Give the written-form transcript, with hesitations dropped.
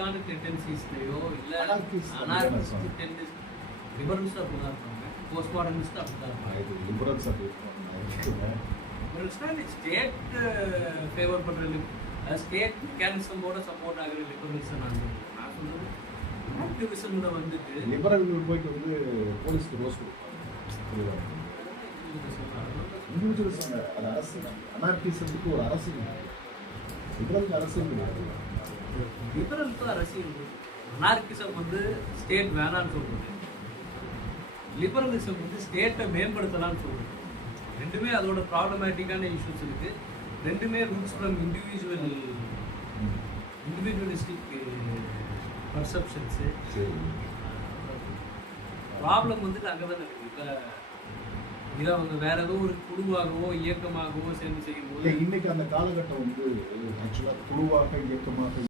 அனார்கிஸ்டிக்கான டெண்டன்சிஸ்லையோ இல்லை anarchist tendency liberals அப்படி தான் இருப்பாங்க, போஸ்ட் மாடர்னிஸ்ட் அப்படி தான் இருப்பாங்க. லிபரல்ஸ்னால் ஸ்டேட் ஃபேவர் பண்ணுற ஸ்டேட் மெக்கானிசமோட சப்போர்ட் ஆகிற லிபரல்ஸை நான் சொல்லுவேன். ஆக்டிவிசம்ல வந்துட்டு லிபரல்கள் போயிட்டு வந்து போலீஸ்க்கு ரோஸ் கொடுப்பாங்க. இண்டிவிஜுவல்ஸ் அது அரசு அனார்கிசத்துக்கு ஒரு அரசியல், லிபரலுக்கு அரசியல் கிடையாது. லிபரலுக்கு அரசியல். அனார்கிசம் வந்து ஸ்டேட் வேணான்னு சொல்றது, லிபரலிசம் வந்து ஸ்டேட்டை மேம்படுத்தலாம்னு சொல்றது. ரெண்டுமே அதோட ப்ராப்ளமேட்டிக்கான இஷ்யூஸ் இருக்கு. ரெண்டுமே ரூட்ஸ் ஃப்ரம் இண்டிவிஜுவலிஸ்டிக் பர்செப்ஷன்ஸு. ப்ராப்ளம் வந்துட்டு அங்கே தானே இருக்குது. இப்போ இதை அவங்க வேற ஏதோ ஒரு குழுவாகவோ இயக்கமாகவோ சேர்ந்து செய்யும்போது இன்னைக்கு அந்த காலகட்டம் வந்து ஆக்சுவலாக குழுவாக இயக்கமாக